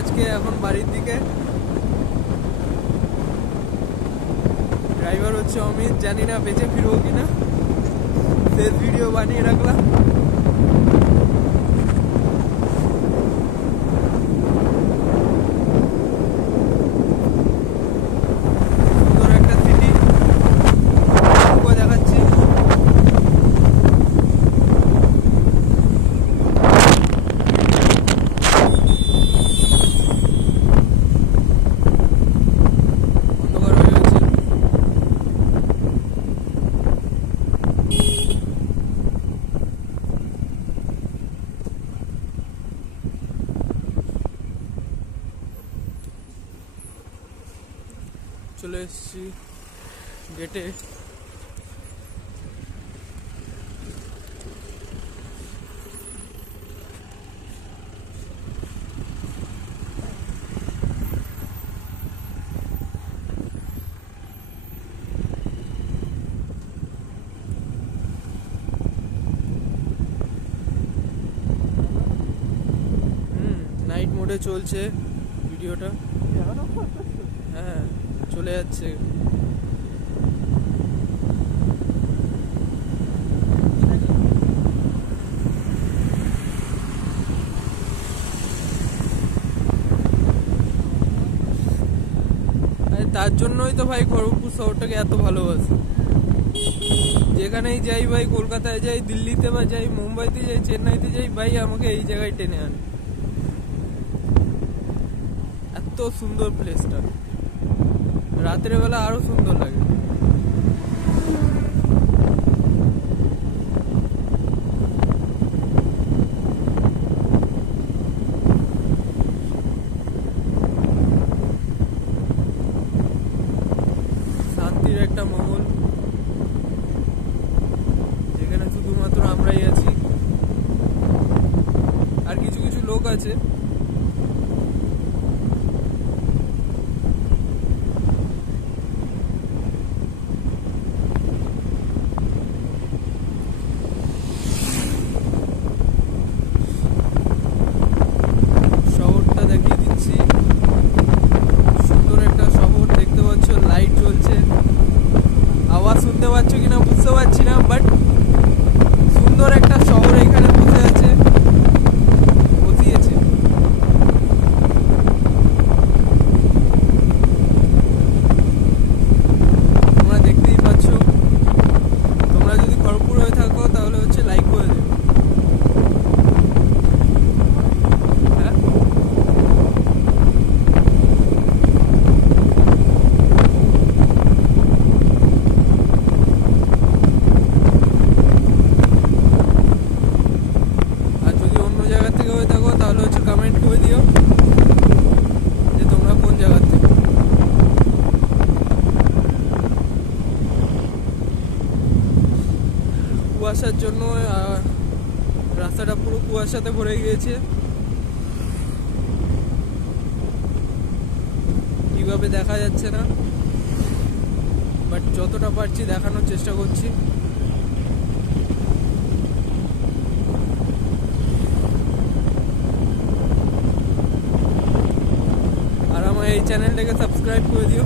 আজকে এখন বাড়ির দিকে। ড্রাইভার হচ্ছে অমিত, জানি না বেঁচে ফিরবো কিনা, শেষ ভিডিও বানিয়ে রাখলাম। সুন্দর একটা সিটি দেখাচ্ছি। চলে এসেছি গেটে। নাইট মোডে চলছে ভিডিওটা। হ্যাঁ, চলে যাচ্ছে। তার জন্যই তো ভাই খড়গপুর শহরটাকে এত ভালোবাসি। যেখানেই যাই ভাই, কলকাতায় যাই, দিল্লিতে বা যাই, মুম্বাইতে যাই, চেন্নাইতে যাই, ভাই আমাকে এই জায়গায় টেনে আনে। এত সুন্দর প্লেসটা, রাতের বেলা আরো সুন্দর লাগে। শান্তির একটা মহল, যেখানে শুধুমাত্র আমরাই আছি, আর কিছু কিছু লোক আছে। শহরটা দেখিয়ে দিচ্ছি, সুন্দর একটা শহর দেখতে পাচ্ছ, লাইট জ্বলছে। আওয়াজ শুনতে পাচ্ছ কিনা বুঝতে পারছি না, বাট সুন্দর একটা শহর এখানে বসে আছে, বসিয়েছে। তোমরা দেখতেই পাচ্ছ। তোমরা যদি খড়গপুর হয়ে থাকো তাহলে হচ্ছে লাইক করে দেবে। হ্যাঁ, আর যদি অন্য জায়গা থেকে হয়ে থাকো তাহলে হচ্ছে কমেন্ট করে দিও যে তোমরা কোন জায়গা থেকে। কুয়াশার জন্য রাস্তাটা পুরো কুয়াশাতে ভরে গিয়েছে। কিভাবে দেখা যাচ্ছে না, বাট যতটা পারছি দেখানোর চেষ্টা করছি। আর আমার এই চ্যানেলটাকে সাবস্ক্রাইব করে দিও।